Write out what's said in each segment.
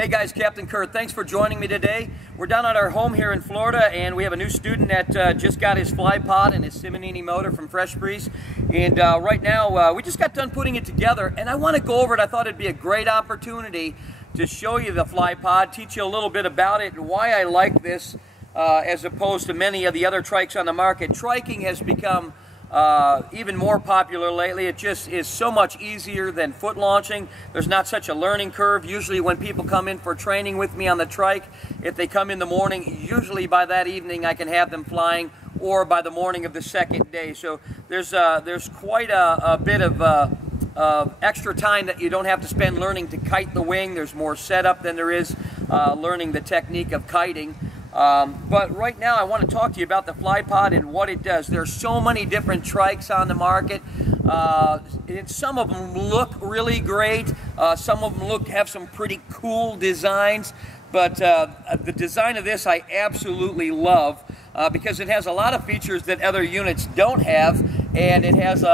Hey guys, Captain Kurt, thanks for joining me today. We're down at our home here in Florida, and we have a new student that just got his fly pod and his Simonini motor from Fresh Breeze. And right now, we just got done putting it together, and I want to go over it. I thought it'd be a great opportunity to show you the fly pod, teach you a little bit about it, and why I like this as opposed to many of the other trikes on the market. Triking has become even more popular lately. It just is so much easier than foot launching. There's not such a learning curve. Usually when people come in for training with me on the trike, if they come in the morning, usually by that evening I can have them flying, or by the morning of the second day. So there's quite a bit of extra time that you don't have to spend learning to kite the wing. There's more setup than there is learning the technique of kiting. But right now I want to talk to you about the fly pod and what it does. There's so many different trikes on the market. Some of them look really great. Some of them have some pretty cool designs. But the design of this I absolutely love because it has a lot of features that other units don't have, and it has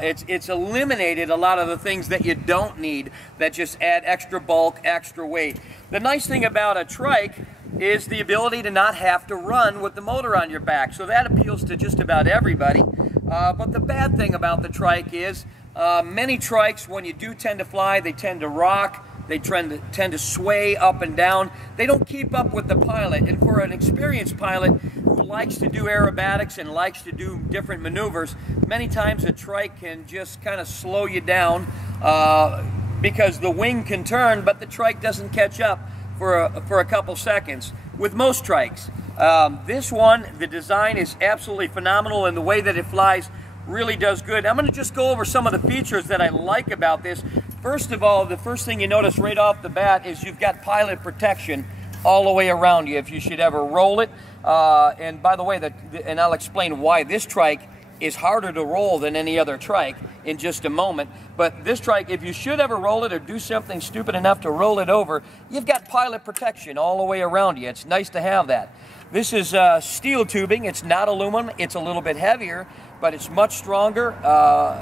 it's eliminated a lot of the things that you don't need that just add extra bulk, extra weight. The nice thing about a trike is the ability to not have to run with the motor on your back. So that appeals to just about everybody. But the bad thing about the trike is many trikes, when you do tend to fly, they tend to rock, they tend to sway up and down. They don't keep up with the pilot. And for an experienced pilot who likes to do aerobatics and likes to do different maneuvers, many times a trike can just kind of slow you down because the wing can turn, but the trike doesn't catch up for a couple seconds. With most trikes, this one, the design is absolutely phenomenal, and the way that it flies really does good. I'm going to just go over some of the features that I like about this. First of all, the first thing you notice right off the bat is you've got pilot protection all the way around you if you should ever roll it. And by the way, and I'll explain why this trike is harder to roll than any other trike in just a moment. But this trike, if you should ever roll it or do something stupid enough to roll it over, you've got pilot protection all the way around you. It's nice to have that. This is steel tubing. It's not aluminum. It's a little bit heavier, but it's much stronger.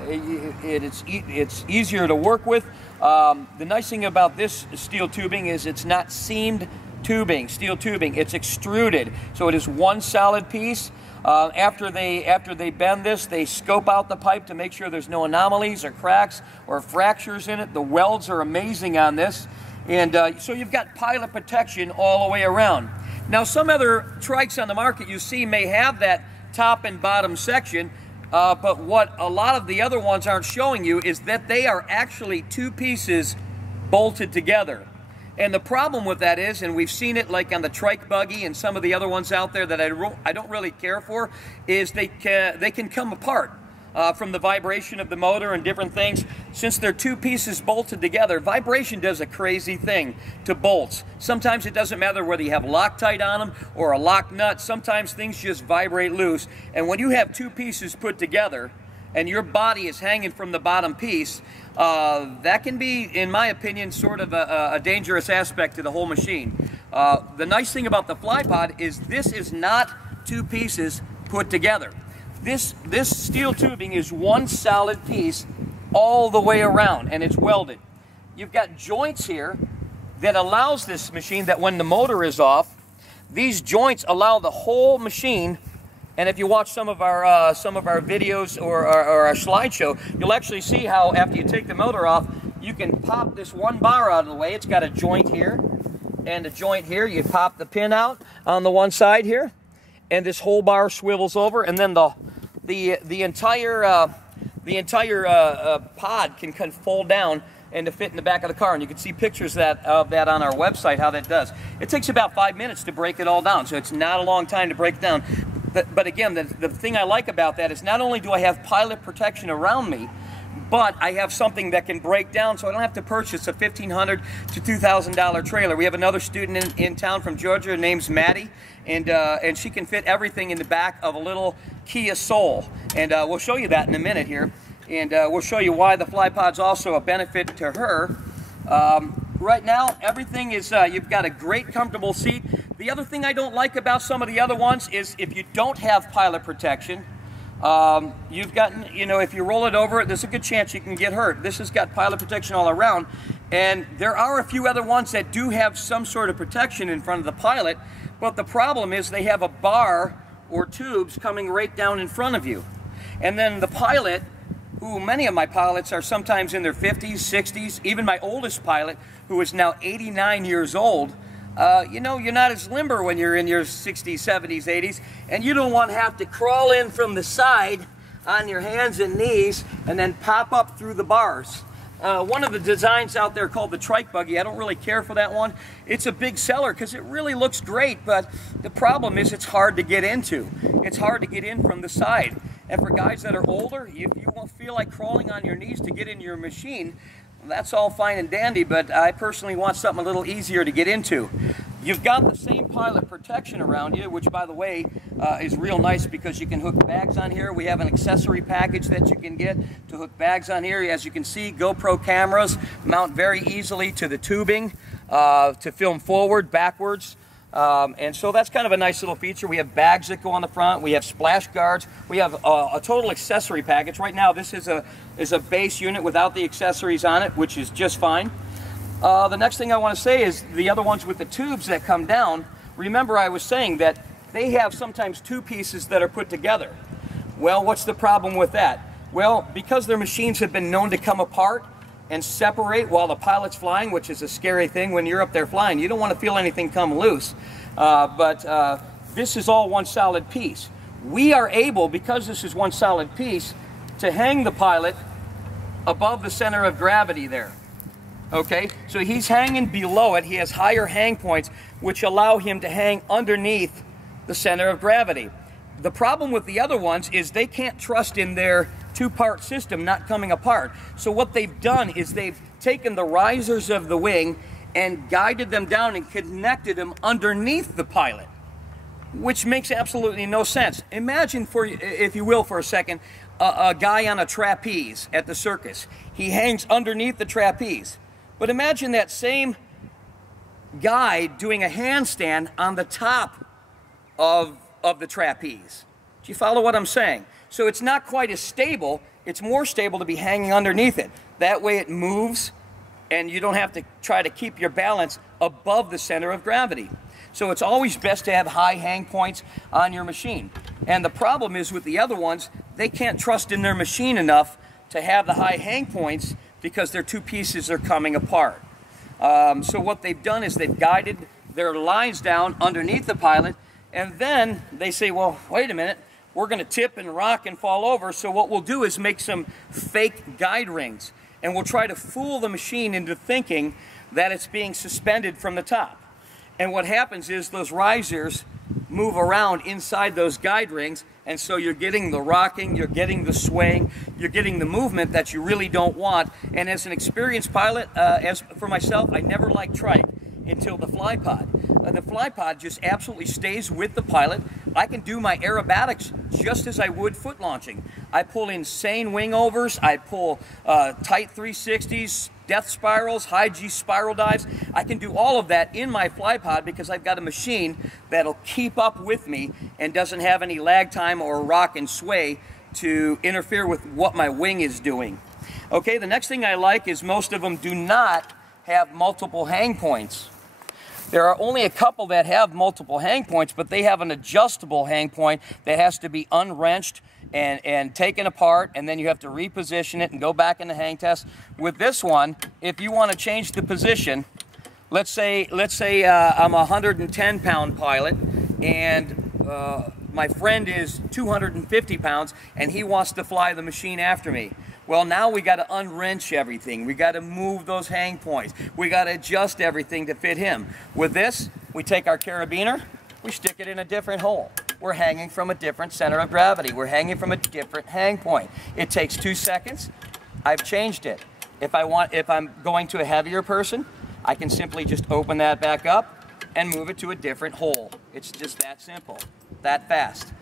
It's easier to work with. The nice thing about this steel tubing is it's not seamed tubing, steel tubing. It's extruded, so it is one solid piece. After they bend this, they scope out the pipe to make sure there's no anomalies or cracks or fractures in it. The welds are amazing on this, and so you've got pilot protection all the way around. Now, some other trikes on the market you see may have that top and bottom section, but what a lot of the other ones aren't showing you is that they are actually two pieces bolted together. And the problem with that is, and we've seen it like on the trike buggy and some of the other ones out there that I don't really care for, is they can come apart from the vibration of the motor and different things. Since they're two pieces bolted together, vibration does a crazy thing to bolts. Sometimes it doesn't matter whether you have Loctite on them or a lock nut. Sometimes things just vibrate loose. And when you have two pieces put together and your body is hanging from the bottom piece, that can be, in my opinion, sort of a dangerous aspect to the whole machine. The nice thing about the fly pod is this is not two pieces put together. This steel tubing is one solid piece all the way around, and it's welded. You've got joints here that allows this machine, that when the motor is off, these joints allow the whole machine. And if you watch some of our videos or our slideshow, you'll actually see how after you take the motor off, you can pop this one bar out of the way. It's got a joint here and a joint here. You pop the pin out on the one side here, and this whole bar swivels over, and then the entire pod can kind of fold down and to fit in the back of the car. And you can see pictures of that on our website, how that does. It takes about 5 minutes to break it all down, so it's not a long time to break it down. But again, the thing I like about that is not only do I have pilot protection around me, but I have something that can break down, so I don't have to purchase a $1,500 to $2,000 trailer. We have another student in town from Georgia. Her name's Maddie, and she can fit everything in the back of a little Kia Soul. And we'll show you that in a minute here. And we'll show you why the fly pod's also a benefit to her. Right now, everything is, you've got a great comfortable seat. The other thing I don't like about some of the other ones is if you don't have pilot protection, you've gotten, if you roll it over, there's a good chance you can get hurt. This has got pilot protection all around. And there are a few other ones that do have some sort of protection in front of the pilot, but the problem is they have a bar or tubes coming right down in front of you. And then the pilot, who many of my pilots are sometimes in their 50s, 60s, even my oldest pilot, who is now 89 years old, you know, you're not as limber when you're in your 60s, 70s, 80s, and you don't want to have to crawl in from the side on your hands and knees and then pop up through the bars. One of the designs out there called the Trike buggy, I don't really care for that one. It's a big seller because it really looks great, but the problem is it's hard to get into. It's hard to get in from the side. And for guys that are older, if you won't feel like crawling on your knees to get in your machine, that's all fine and dandy, but I personally want something a little easier to get into. You've got the same pilot protection around you, which, by the way, is real nice because you can hook bags on here. We have an accessory package that you can get to hook bags on here. As you can see, GoPro cameras mount very easily to the tubing to film forward, backwards. And so that's kind of a nice little feature. We have bags that go on the front. We have splash guards. We have a total accessory package. Right now, this is a base unit without the accessories on it, which is just fine. The next thing I want to say is the other ones with the tubes that come down. Remember, I was saying that they have sometimes two pieces that are put together. Well, what's the problem with that? Well, because their machines have been known to come apart and separate while the pilot's flying, which is a scary thing when you're up there flying. You don't want to feel anything come loose. But this is all one solid piece. We are able, because this is one solid piece, to hang the pilot above the center of gravity there. Okay, so he's hanging below it. He has higher hang points, which allow him to hang underneath the center of gravity. The problem with the other ones is they can't trust in their two-part system not coming apart. So what they've done is they've taken the risers of the wing and guided them down and connected them underneath the pilot, which makes absolutely no sense. Imagine, for, if you will, for a second, a guy on a trapeze at the circus. He hangs underneath the trapeze. But imagine that same guy doing a handstand on the top of the trapeze. Do you follow what I'm saying? So it's not quite as stable. It's more stable to be hanging underneath it. That way it moves and you don't have to try to keep your balance above the center of gravity. So it's always best to have high hang points on your machine. And the problem is with the other ones, they can't trust in their machine enough to have the high hang points because their two pieces are coming apart. So what they've done is they've guided their lines down underneath the pilot, and then they say, well, wait a minute, we're going to tip and rock and fall over, so what we'll do is make some fake guide rings, and we'll try to fool the machine into thinking that it's being suspended from the top. And what happens is those risers move around inside those guide rings, and so you're getting the rocking, you're getting the swaying, you're getting the movement that you really don't want. And as an experienced pilot, as for myself, I never liked Trike until the fly pod. The fly pod just absolutely stays with the pilot. I can do my aerobatics just as I would foot launching. I pull insane wing overs, I pull tight 360s, death spirals, high G spiral dives. I can do all of that in my fly pod because I've got a machine that'll keep up with me and doesn't have any lag time or rock and sway to interfere with what my wing is doing. Okay, the next thing I like is most of them do not have multiple hang points. There are only a couple that have multiple hang points, but they have an adjustable hang point that has to be unwrenched and taken apart, and then you have to reposition it and go back in the hang test. With this one, if you want to change the position, let's say I'm a 110-pound pilot, and my friend is 250 pounds, and he wants to fly the machine after me. Well, now we got to unwrench everything. We got to move those hang points. We got to adjust everything to fit him. With this, we take our carabiner, we stick it in a different hole. We're hanging from a different center of gravity. We're hanging from a different hang point. It takes 2 seconds. I've changed it. If I'm going to a heavier person, I can simply just open that back up and move it to a different hole. It's just that simple, that fast.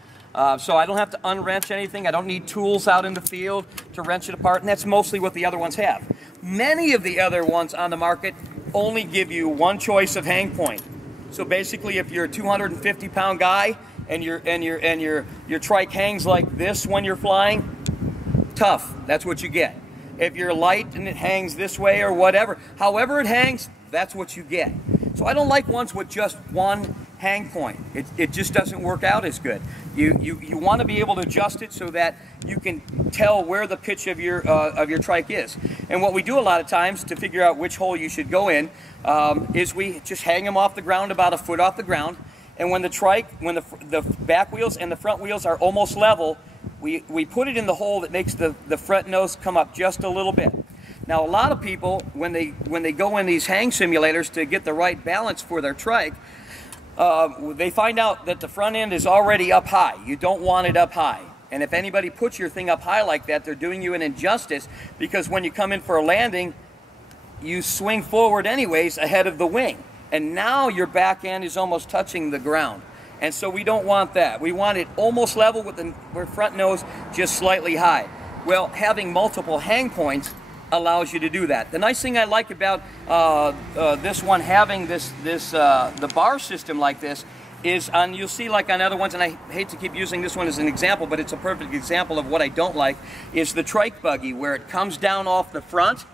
So I don't have to unwrench anything. I don't need tools out in the field to wrench it apart, and that's mostly what the other ones have. Many of the other ones on the market only give you one choice of hang point. So basically, if you're a 250-pound guy and your trike hangs like this when you're flying, tough. That's what you get. if you're light and it hangs this way or whatever. However it hangs, that's what you get. So I don't like ones with just one hang point. It just doesn't work out as good. You want to be able to adjust it so that you can tell where the pitch of your trike is. And what we do a lot of times to figure out which hole you should go in is we just hang them off the ground, about a foot off the ground. And when the trike, when the back wheels and the front wheels are almost level, we put it in the hole that makes the front nose come up just a little bit. Now a lot of people, when they go in these hang simulators to get the right balance for their trike, they find out that the front end is already up high. You don't want it up high. And if anybody puts your thing up high like that, they're doing you an injustice, because when you come in for a landing, you swing forward anyways ahead of the wing. And now your back end is almost touching the ground. And so we don't want that. We want it almost level with the front nose just slightly high. Well, having multiple hang points allows you to do that. The nice thing I like about this one having the bar system like this is, you'll see like on other ones, and I hate to keep using this one as an example, but it's a perfect example of what I don't like, is the trike buggy, where it comes down off the front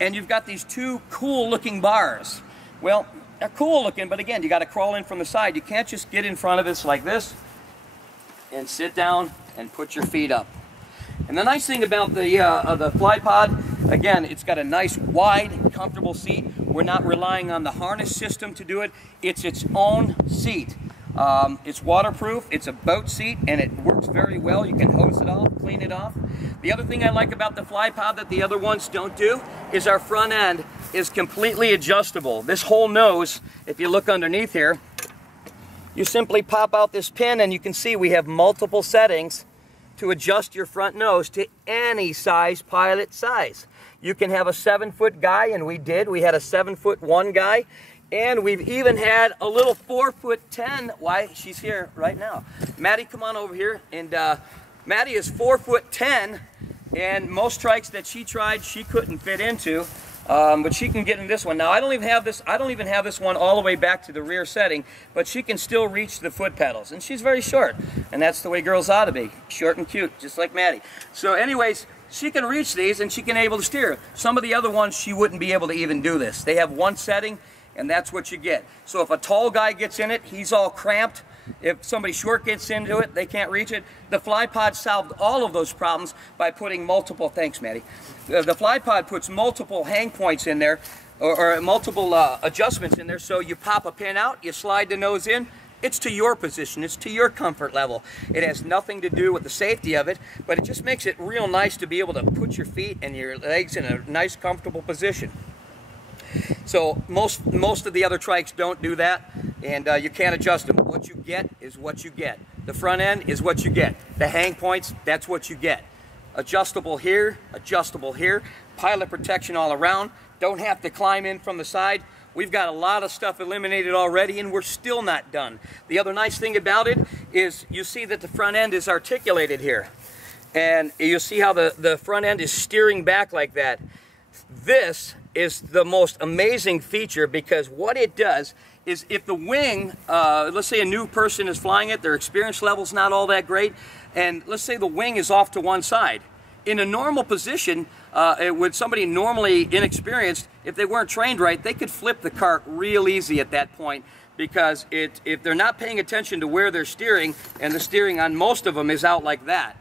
and you've got these two cool looking bars. Well, they're cool looking, but again, you got to crawl in from the side. You can't just get in front of this like this and sit down and put your feet up. And the nice thing about the fly pod, again, it's got a nice wide comfortable seat. We're not relying on the harness system to do it. It's its own seat. It's waterproof, it's a boat seat, and it works very well. You can hose it off, clean it off. The other thing I like about the fly pod that the other ones don't do is our front end is completely adjustable. This whole nose, if you look underneath here, you simply pop out this pin and you can see we have multiple settings to adjust your front nose to any size pilot size. You can have a 7-foot guy, and we did. We had a 7'1" guy, and we've even had a little 4'10". Why? She's here right now. Maddie, come on over here. And Maddie is 4'10", and most trikes that she tried, she couldn't fit into. But she can get in this one. Now I don't even have this one all the way back to the rear setting, but she can still reach the foot pedals, and she's very short, and that's the way girls ought to be, short and cute, just like Maddie. So anyways, she can reach these and she can able to steer. Some of the other ones she wouldn't be able to even do this. They have one setting, and that's what you get. So if a tall guy gets in it, he's all cramped. If somebody short gets into it, they can't reach it. The fly pod solved all of those problems by putting multiple, thanks Maddie, the fly pod puts multiple hang points in there, or multiple adjustments in there, so you pop a pin out, you slide the nose in, it's to your position, it's to your comfort level. It has nothing to do with the safety of it, but it just makes it real nice to be able to put your feet and your legs in a nice comfortable position. So most of the other trikes don't do that, and you can't adjust them. What you get is what you get. The front end is what you get. The hang points, that's what you get. Adjustable here, pilot protection all around. Don't have to climb in from the side. We've got a lot of stuff eliminated already, and we're still not done. The other nice thing about it is you see that the front end is articulated here. And you see how the front end is steering back like that. This is the most amazing feature, because what it does is if the wing, let's say a new person is flying it, their experience level's not all that great, and let's say the wing is off to one side. In a normal position, with somebody normally inexperienced, if they weren't trained right, they could flip the cart real easy at that point, because if they're not paying attention to where they're steering, and the steering on most of them is out like that.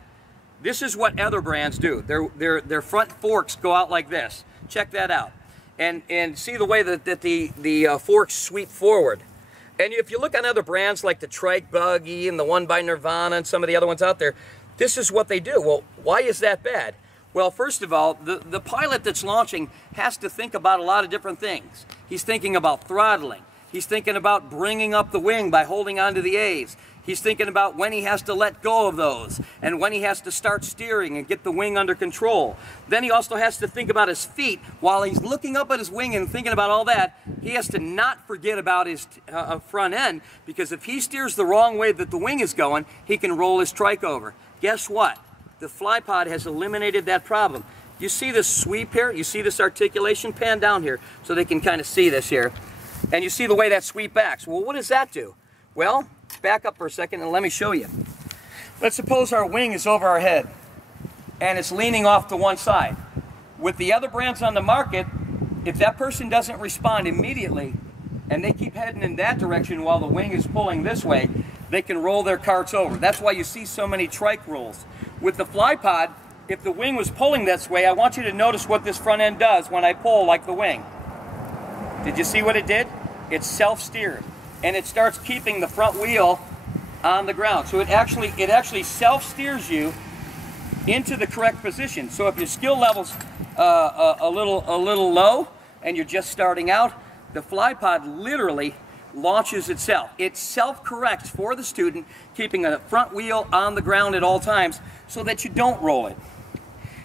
This is what other brands do. Their front forks go out like this. Check that out. And see the way that the forks sweep forward. And if you look on other brands like the Trike buggy and the one by Nirvana and some of the other ones out there, this is what they do. Well, why is that bad? Well, first of all, the pilot that's launching has to think about a lot of different things. He's thinking about throttling. He's thinking about bringing up the wing by holding onto the A's. He's thinking about when he has to let go of those, and when he has to start steering and get the wing under control. Then he also has to think about his feet. While he's looking up at his wing and thinking about all that, he has to not forget about his front end, because if he steers the wrong way that the wing is going, he can roll his trike over. Guess what? The fly pod has eliminated that problem. You see this sweep here? You see this articulation? Pan down here so they can kind of see this here. And you see the way that sweep backs. Well, what does that do? Well, back up for a second and let me show you. Let's suppose our wing is over our head and it's leaning off to one side. With the other brands on the market, if that person doesn't respond immediately and they keep heading in that direction while the wing is pulling this way, they can roll their carts over. That's why you see so many trike rolls. With the fly pod, if the wing was pulling this way, I want you to notice what this front end does when I pull like the wing. Did you see what it did? It's self-steered, and it starts keeping the front wheel on the ground. So it actually self-steers you into the correct position. So if your skill level's a little low and you're just starting out, the fly pod literally launches itself. It self-corrects for the student, keeping a front wheel on the ground at all times so that you don't roll it.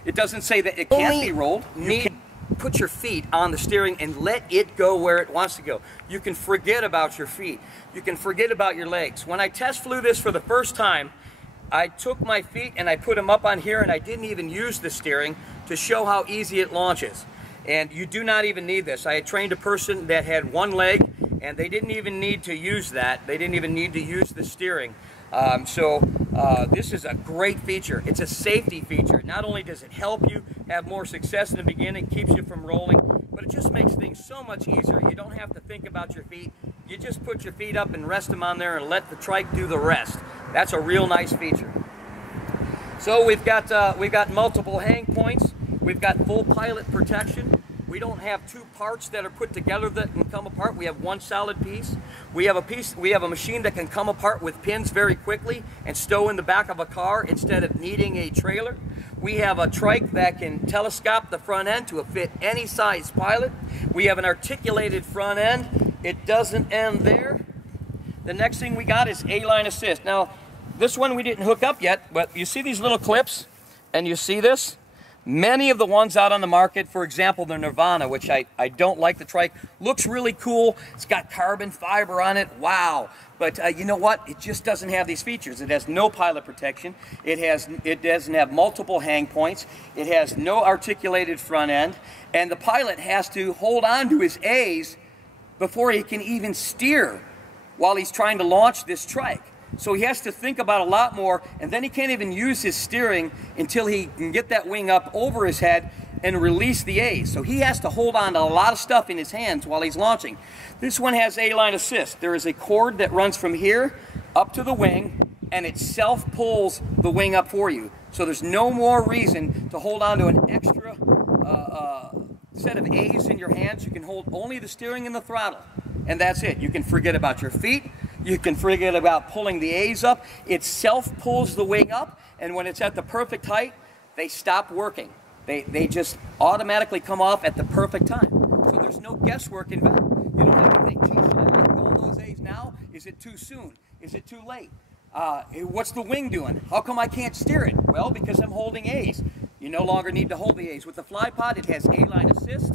It doesn't say that it can't be rolled. You can put your feet on the steering and let it go where it wants to go. You can forget about your feet. You can forget about your legs. When I test flew this for the first time, I took my feet and I put them up on here, and I didn't even use the steering to show how easy it launches. And you do not even need this. I had trained a person that had one leg, and they didn't even need to use that. They didn't even need to use the steering. This is a great feature. It's a safety feature. Not only does it help you have more success in the beginning, keeps you from rolling, but it just makes things so much easier. You don't have to think about your feet. You just put your feet up and rest them on there and let the trike do the rest. That's a real nice feature. So we've got multiple hang points. We've got full pilot protection. We don't have two parts that are put together that can come apart. We have one solid piece. We have a machine that can come apart with pins very quickly and stow in the back of a car instead of needing a trailer. We have a trike that can telescope the front end to fit any size pilot. We have an articulated front end. It doesn't end there. The next thing we got is A-line assist. Now, this one we didn't hook up yet, but you see these little clips, and you see this? Many of the ones out on the market, for example, the Nirvana, which I don't like the trike, looks really cool. It's got carbon fiber on it. Wow. But you know what? It just doesn't have these features. It has no pilot protection. It doesn't have multiple hang points. It has no articulated front end. And the pilot has to hold on to his A's before he can even steer while he's trying to launch this trike. So he has to think about a lot more, and then he can't even use his steering until he can get that wing up over his head and release the A's. So he has to hold on to a lot of stuff in his hands while he's launching. This one has A-line assist. There is a cord that runs from here up to the wing, and it self-pulls the wing up for you. So there's no more reason to hold on to an extra set of A's in your hands. You can hold only the steering and the throttle, and that's it. You can forget about your feet. You can forget about pulling the A's up. It self-pulls the wing up, and when it's at the perfect height, they stop working. They just automatically come off at the perfect time. So there's no guesswork involved. You don't have to think, geez, should I let go of those A's now? Is it too soon? Is it too late? What's the wing doing? How come I can't steer it? Well, because I'm holding A's. You no longer need to hold the A's. With the fly pod, it has A-line assist.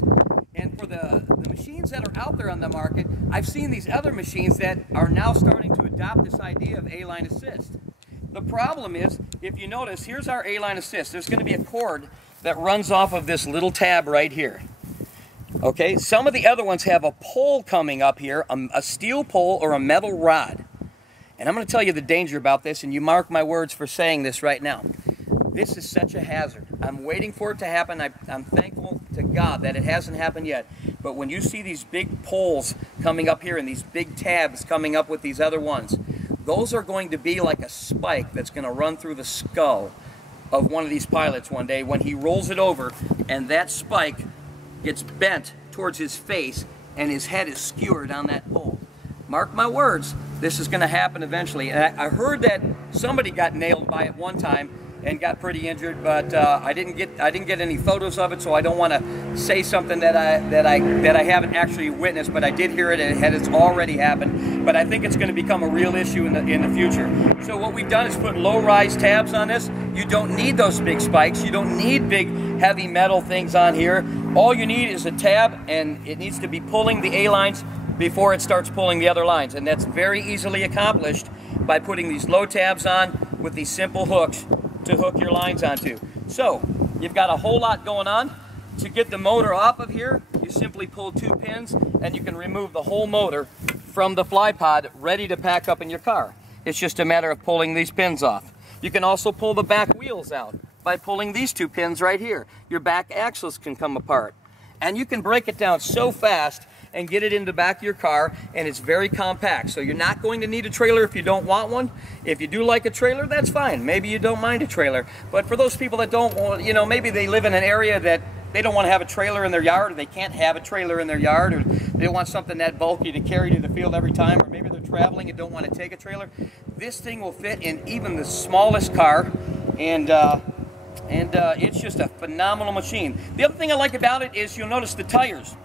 And for the machines that are out there on the market, I've seen these other machines that are now starting to adopt this idea of A-line assist. The problem is, if you notice, here's our A-line assist. There's going to be a cord that runs off of this little tab right here. Okay, some of the other ones have a pole coming up here, a steel pole or a metal rod. And I'm going to tell you the danger about this, and you mark my words for saying this right now. This is such a hazard. I'm waiting for it to happen. I'm thankful to God that it hasn't happened yet. But when you see these big poles coming up here and these big tabs coming up with these other ones, those are going to be like a spike that's going to run through the skull of one of these pilots one day when he rolls it over, and that spike gets bent towards his face and his head is skewered on that pole. Mark my words, this is going to happen eventually. And I heard that somebody got nailed by it one time and got pretty injured, but I didn't get any photos of it, so I don't want to say something that I haven't actually witnessed. But I did hear it, and it's already happened. But I think it's going to become a real issue in the future. So what we've done is put low-rise tabs on this. You don't need those big spikes. You don't need big heavy metal things on here. All you need is a tab, and it needs to be pulling the A-lines before it starts pulling the other lines, and that's very easily accomplished by putting these low tabs on with these simple hooks to hook your lines onto. So you've got a whole lot going on. To get the motor off of here, you simply pull two pins and you can remove the whole motor from the fly pod ready to pack up in your car. It's just a matter of pulling these pins off. You can also pull the back wheels out. by pulling these two pins right here. Your back axles can come apart. And you can break it down so fast and get it in the back of your car, and it's very compact. So you're not going to need a trailer if you don't want one. If you do like a trailer, that's fine. Maybe you don't mind a trailer. But for those people that don't want, you know, maybe they live in an area that they don't want to have a trailer in their yard, or they can't have a trailer in their yard, or they want something that bulky to carry to the field every time, or maybe they're traveling and don't want to take a trailer. This thing will fit in even the smallest car, and it's just a phenomenal machine. The other thing I like about it is you'll notice the tires.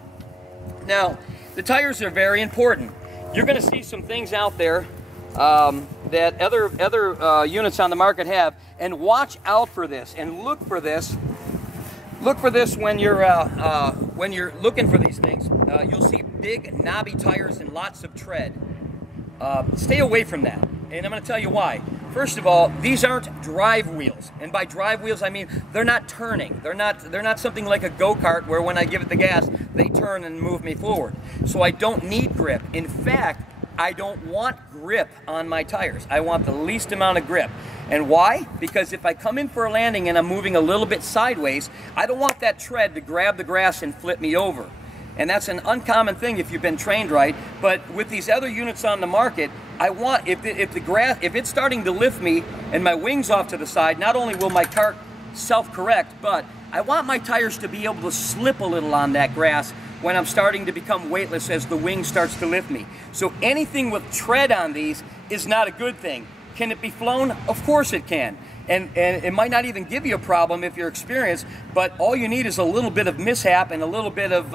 Now, the tires are very important. You're going to see some things out there that other units on the market have, and watch out for this and look for this. Look for this when you're looking for these things. You'll see big knobby tires and lots of tread. Stay away from that, and I'm going to tell you why. First of all, these aren't drive wheels, and by drive wheels I mean they're not turning. They're not something like a go-kart where when I give it the gas, they turn and move me forward. So I don't need grip. In fact, I don't want grip on my tires. I want the least amount of grip. And why? Because if I come in for a landing and I'm moving a little bit sideways, I don't want that tread to grab the grass and flip me over. And that's an uncommon thing if you've been trained right. But with these other units on the market, I want, if it's starting to lift me and my wings off to the side, not only will my cart self-correct, but I want my tires to be able to slip a little on that grass when I'm starting to become weightless as the wing starts to lift me. So anything with tread on these is not a good thing. Can it be flown? Of course it can. And it might not even give you a problem if you're experienced, but all you need is a little bit of mishap and a little bit of,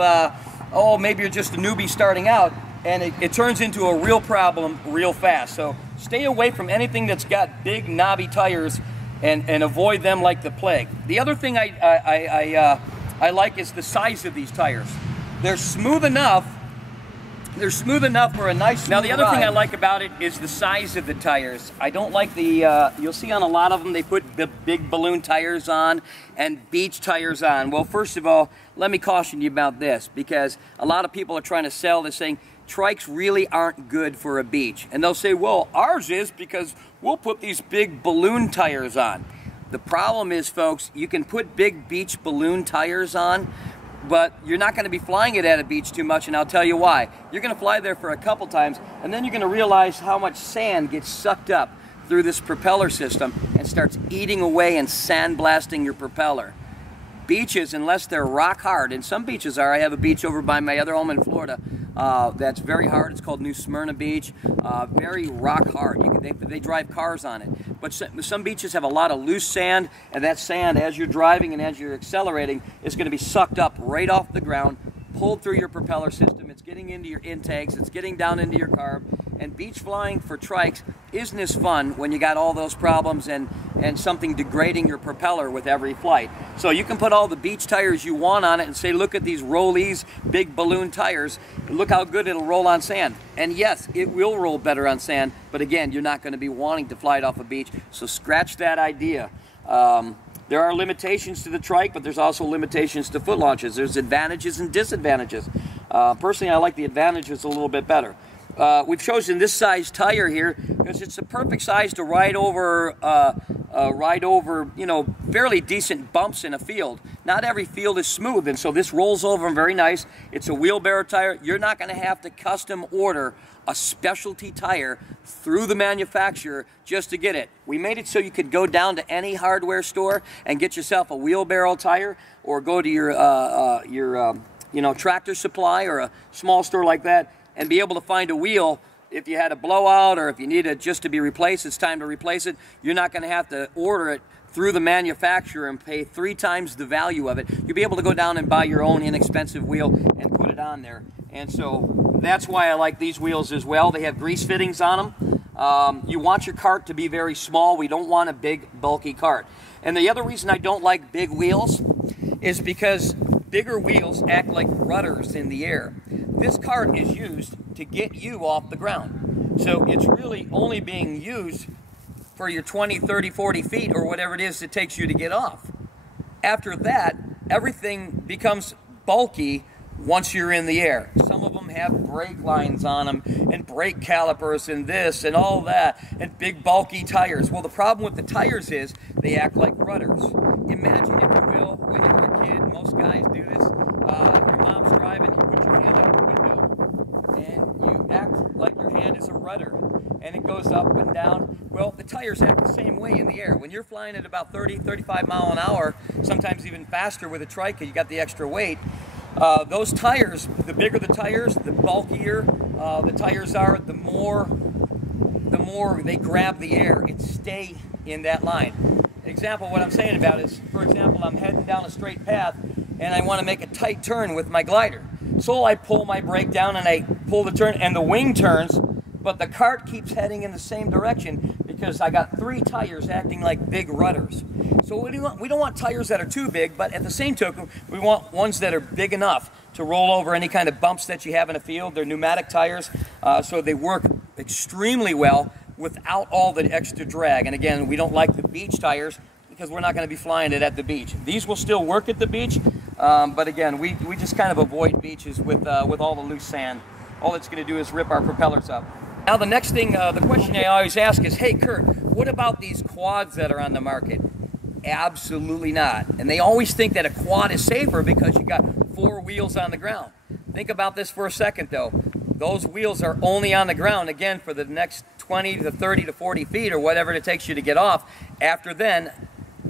oh, maybe you're just a newbie starting out, and it turns into a real problem real fast. So stay away from anything that's got big knobby tires and avoid them like the plague. The other thing I like is the size of these tires. They're smooth enough. They're smooth enough for a nice Now the other thing I like about it is the size of the tires. I don't like the, you'll see on a lot of them they put the big balloon tires on and beach tires on. Well, first of all, let me caution you about this, because a lot of people are trying to sell this saying trikes really aren't good for a beach. And they'll say, well, ours is because we'll put these big balloon tires on. The problem is, folks, you can put big beach balloon tires on, but you're not going to be flying it at a beach too much, and I'll tell you why. You're going to fly there for a couple times, and then you're going to realize how much sand gets sucked up through this propeller system and starts eating away and sandblasting your propeller. Beaches, unless they're rock hard, and some beaches are. I have a beach over by my other home in Florida that's very hard. It's called New Smyrna Beach. Very rock hard. They drive cars on it. But some beaches have a lot of loose sand, and that sand, as you're driving and as you're accelerating, is going to be sucked up right off the ground, pulled through your propeller system. It's getting into your intakes. It's getting down into your carb. And beach flying for trikes isn't as fun when you got all those problems and something degrading your propeller with every flight. So you can put all the beach tires you want on it and say, look at these Rollies big balloon tires. Look how good it'll roll on sand. And yes, it will roll better on sand, but again, you're not going to be wanting to fly it off a beach, so scratch that idea. There are limitations to the trike, but there's also limitations to foot launches. There's advantages and disadvantages. Personally, I like the advantages a little bit better. We've chosen this size tire here because it's the perfect size to ride over, you know, fairly decent bumps in a field. Not every field is smooth, and so this rolls over very nice. It's a wheelbarrow tire. You're not going to have to custom order a specialty tire through the manufacturer just to get it. We made it so you could go down to any hardware store and get yourself a wheelbarrow tire, or go to your you know, Tractor Supply or a small store like that, and be able to find a wheel. If you had a blowout or if you need it just to be replaced, it's time to replace it. You're not going to have to order it through the manufacturer and pay 3 times the value of it. You'll be able to go down and buy your own inexpensive wheel and put it on there. And so that's why I like these wheels as well. They have grease fittings on them. You want your cart to be very small. We don't want a big, bulky cart. And the other reason I don't like big wheels is because bigger wheels act like rudders in the air. This cart is used to get you off the ground. So it's really only being used for your 20, 30, 40 feet or whatever it is it takes you to get off. After that, everything becomes bulky once you're in the air. Some of them have brake lines on them and brake calipers and this and all that and big bulky tires. Well, the problem with the tires is they act like rudders. imagine, if you will, when you were a kid, most guys do this, your mom's driving, you put your hand out the window, and you act like your hand is a rudder, and it goes up and down. Well, the tires act the same way in the air. When you're flying at about 30, 35 miles an hour, sometimes even faster with a trike, you got the extra weight, those tires, the bigger the tires, the bulkier the tires are, the more they grab the air and stay in that line. Example, what I'm saying about is, for example, I'm heading down a straight path and I want to make a tight turn with my glider. So I pull my brake down and I pull the turn and the wing turns, but the cart keeps heading in the same direction because I got 3 tires acting like big rudders. So we don't want tires that are too big, but at the same token, we want ones that are big enough to roll over any kind of bumps that you have in a field. They're pneumatic tires, so they work extremely well without all the extra drag. And again, we don't like the beach tires because we're not going to be flying it at the beach. These will still work at the beach, but again, we just kind of avoid beaches with all the loose sand. All it's going to do is rip our propellers up. Now the next thing, the question I always ask is, hey Kurt, what about these quads that are on the market? Absolutely not. And they always think that a quad is safer because you got 4 wheels on the ground. Think about this for a second though. Those wheels are only on the ground, again, for the next 20 to 30 to 40 feet or whatever it takes you to get off. After then,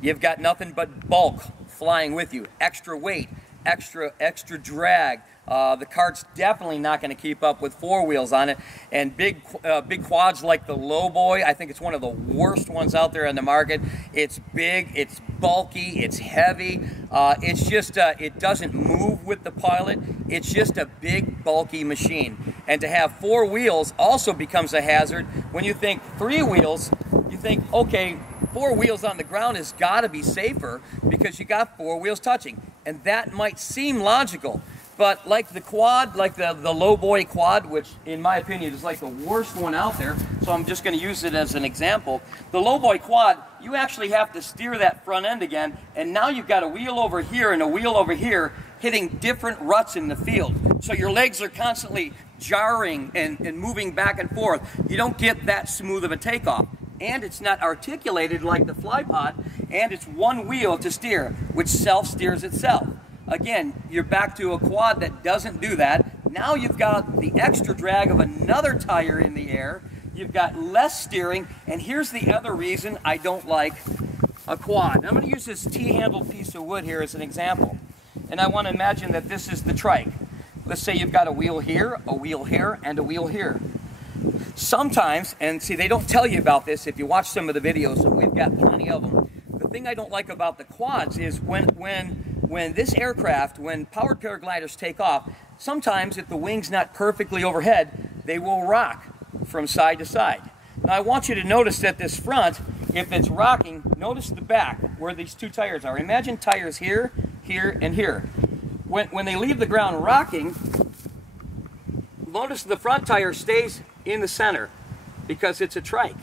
you've got nothing but bulk flying with you. Extra weight, extra drag. The cart's definitely not going to keep up with 4 wheels on it. And big quads like the Lowboy, I think it's one of the worst ones out there on the market. It's big, it's bulky, it's heavy. It's just, it doesn't move with the pilot. It's just a big, bulky machine. And to have 4 wheels also becomes a hazard. When you think 3 wheels, you think, okay, 4 wheels on the ground has got to be safer because you got 4 wheels touching. And that might seem logical. But like the quad, like the Lowboy quad, which in my opinion is like the worst one out there, so I'm just going to use it as an example. The Lowboy quad, you actually have to steer that front end again, and now you've got a wheel over here and a wheel over here hitting different ruts in the field. So your legs are constantly jarring and moving back and forth. You don't get that smooth of a takeoff. And it's not articulated like the fly pod, and it's one wheel to steer, which self-steers itself. Again, you're back to a quad that doesn't do that. Now you've got the extra drag of another tire in the air. You've got less steering, and here's the other reason I don't like a quad. I'm going to use this T-handled piece of wood here as an example. And I want to imagine that this is the trike. Let's say you've got a wheel here, and a wheel here. Sometimes, and see, they don't tell you about this if you watch some of the videos, and we've got plenty of them. The thing I don't like about the quads is when this aircraft, when powered paragliders take off, sometimes if the wing's not perfectly overhead, they will rock from side to side. Now I want you to notice that this front, if it's rocking, notice the back where these 2 tires are. Imagine tires here, here, and here. When they leave the ground rocking, notice the front tire stays in the center because it's a trike.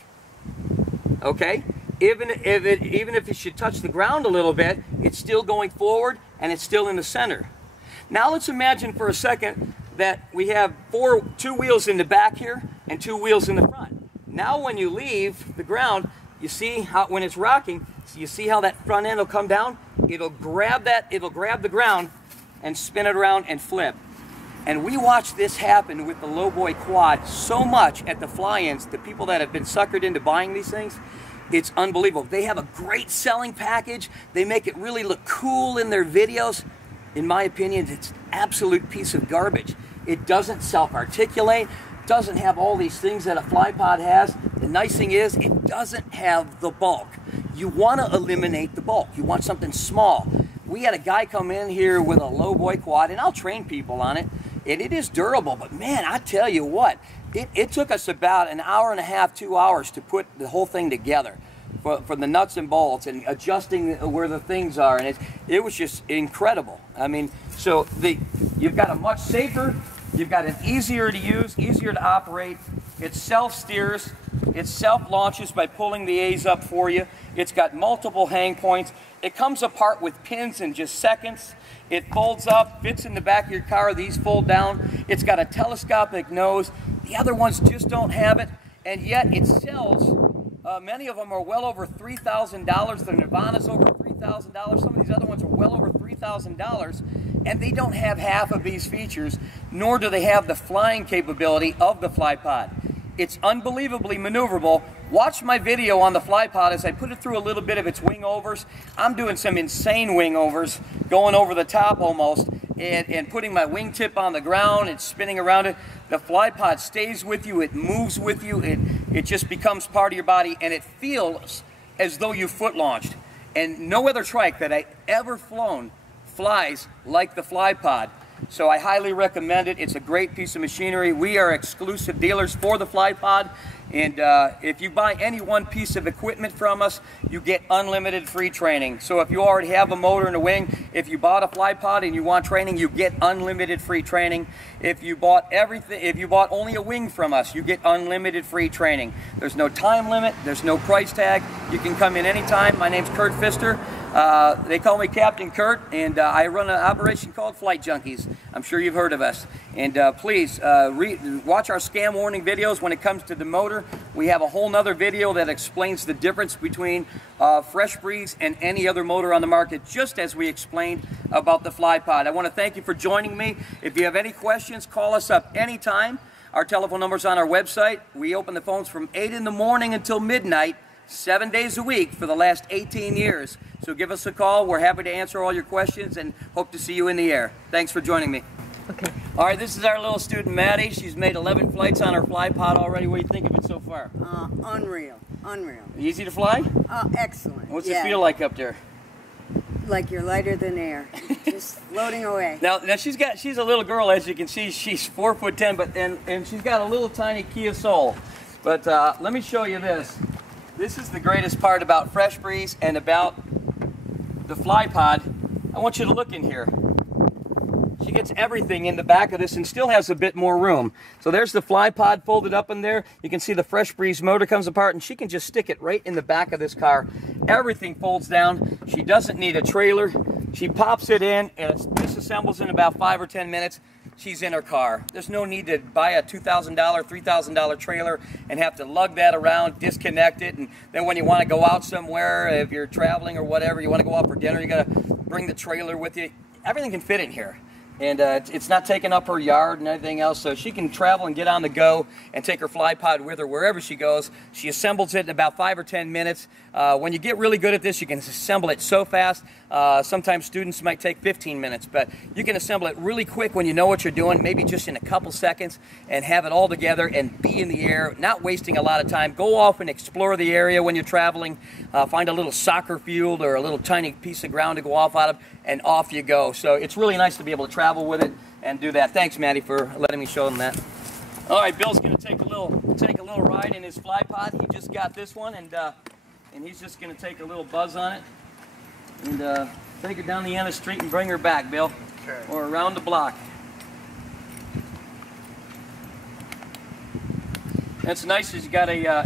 Okay? Even if it should touch the ground a little bit, it's still going forward and it's still in the center. Now let's imagine for a second that we have 2 wheels in the back here and 2 wheels in the front. Now when you leave the ground, you see how when it's rocking, you see how that front end will come down? It'll grab the ground and spin it around and flip. And we watch this happen with the Lowboy quad so much at the fly-ins, the people that have been suckered into buying these things. It's unbelievable. They have a great selling package. They make it really look cool in their videos. In my opinion, it's an absolute piece of garbage. It doesn't self-articulate, doesn't have all these things that a fly pod has. The nice thing is it doesn't have the bulk. You want to eliminate the bulk. You want something small. We had a guy come in here with a Lowboy quad, and I'll train people on it. And it is durable, but man, I tell you what, it took us about an hour and a half, 2 hours to put the whole thing together for the nuts and bolts and adjusting where the things are, and it was just incredible. I mean, so you've got a much safer, you've got an easier to use, easier to operate. It self-steers, it self-launches by pulling the A's up for you. It's got multiple hang points. It comes apart with pins in just seconds. It folds up, fits in the back of your car. These fold down. It's got a telescopic nose. The other ones just don't have it, and yet it sells. Many of them are well over $3,000. The Nirvana's over $3,000. $2,000. Some of these other ones are well over $3,000, and they don't have half of these features, nor do they have the flying capability of the FlyPod. It's unbelievably maneuverable. Watch my video on the FlyPod as I put it through a little bit of its wing overs. I'm doing some insane wing overs, going over the top almost, and putting my wingtip on the ground and spinning around it. The FlyPod stays with you, it moves with you, it just becomes part of your body, and it feels as though you foot launched. And no other trike that I ever flown flies like the FlyPod. So I highly recommend it. It's a great piece of machinery. We are exclusive dealers for the FlyPod, and if you buy any one piece of equipment from us, you get unlimited free training. So if you already have a motor and a wing, if you bought a FlyPod and you want training, you get unlimited free training. If you bought only a wing from us, you get unlimited free training. There's no time limit, there's no price tag. You can come in anytime. My name's Kurt Pfister. They call me Captain Kurt, and I run an operation called Flight Junkies. I'm sure you've heard of us. And please watch our scam warning videos when it comes to the motor. We have a whole nother video that explains the difference between Fresh Breeze and any other motor on the market, just as we explained about the FlyPod. I want to thank you for joining me. If you have any questions, call us up anytime. Our telephone number's on our website. We open the phones from 8 in the morning until midnight, 7 days a week for the last 18 years. So give us a call. We're happy to answer all your questions and hope to see you in the air. Thanks for joining me. Okay. All right, this is our little student, Maddie. She's made 11 flights on her FlyPod already. What do you think of it so far? Unreal. Unreal. Easy to fly? Excellent. What's it feel like up there? Like you're lighter than air. Just floating away. Now she's a little girl, as you can see. She's 4'10", but and she's got a little tiny Kia Soul. But let me show you this. This is the greatest part about Fresh Breeze and about the FlyPod. I want you to look in here. She gets everything in the back of this and still has a bit more room. So there's the FlyPod folded up in there. You can see the Fresh Breeze motor comes apart, and she can just stick it right in the back of this car. Everything folds down. She doesn't need a trailer. She pops it in, and it disassembles in about 5 or 10 minutes. She's in her car. There's no need to buy a $2,000, $3,000 trailer and have to lug that around, disconnect it, and then when you want to go out somewhere, if you're traveling or whatever, you want to go out for dinner, you got to bring the trailer with you. Everything can fit in here. And it's not taking up her yard and everything else, so she can travel and get on the go and take her FlyPod with her wherever she goes. She assembles it in about 5 or 10 minutes. When you get really good at this, you can assemble it so fast. Sometimes students might take 15 minutes, but you can assemble it really quick when you know what you're doing, maybe just in a couple seconds, and have it all together and be in the air, not wasting a lot of time. Go off and explore the area when you're traveling. Find a little soccer field or a little tiny piece of ground to go off out of, and off you go. So it's really nice to be able to travel with it and do that. Thanks, Maddie, for letting me show them that. All right, Bill's going to take a little ride in his FlyPod. He just got this one, and he's just going to take a little buzz on it and take her down the end of the street and bring her back, Bill, okay, or around the block. That's nice. Is you got a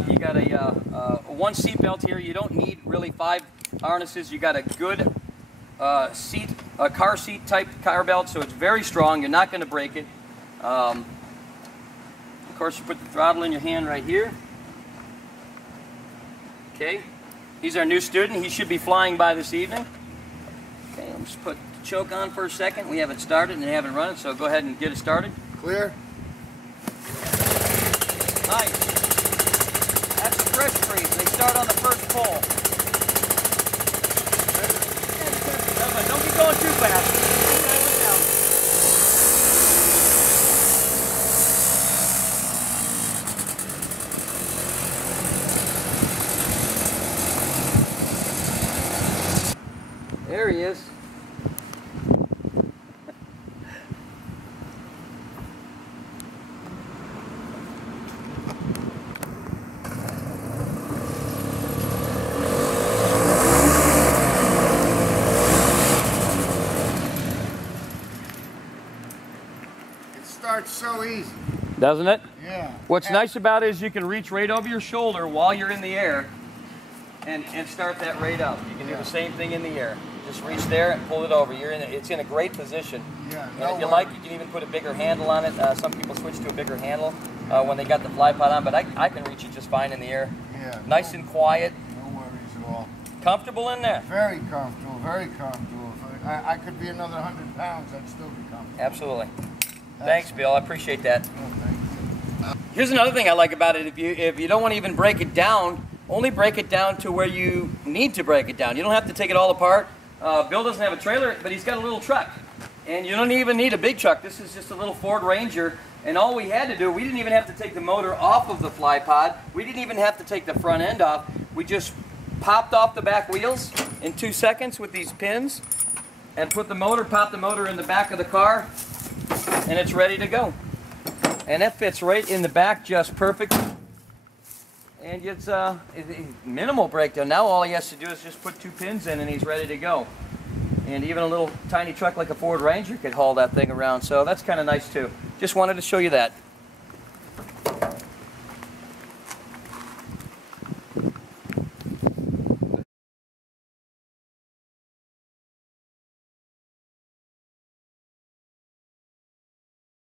one seat belt here. You don't need really 5 harnesses. You got a good car seat type car belt, so it's very strong. You're not going to break it. Of course, you put the throttle in your hand right here. Okay, he's our new student. He should be flying by this evening. Okay, let's just put the choke on for a second. We haven't started and haven't run it, so go ahead and get it started. Clear. Nice. That's a Fresh Breeze. They start on the first pull. Don't be going too fast. There he is. Starts so easy. Doesn't it? Yeah. What's nice about it is you can reach right over your shoulder while you're in the air and start that right up. You can do the same thing in the air. Just reach there and pull it over. It's in a great position. Yeah, and if you like, you can even put a bigger handle on it. Some people switch to a bigger handle when they got the FlyPod on, but I can reach it just fine in the air. Yeah. Nice and quiet. No worries at all. Comfortable in there? Very comfortable, very comfortable. If I could be another 100 pounds, I'd still be comfortable. Absolutely. Thanks, Bill. I appreciate that. Oh, thank you. Here's another thing I like about it. If you don't want to even break it down, only break it down to where you need to break it down. You don't have to take it all apart. Bill doesn't have a trailer, but he's got a little truck. And you don't even need a big truck. This is just a little Ford Ranger. And all we had to do, we didn't even have to take the motor off of the fly pod. We didn't even have to take the front end off. We just popped off the back wheels in 2 seconds with these pins and popped the motor in the back of the car, and it's ready to go. And that fits right in the back just perfect. And it's minimal breakdown. Now all he has to do is just put 2 pins in and he's ready to go. And even a little tiny truck like a Ford Ranger could haul that thing around. So that's kind of nice too. Just wanted to show you that.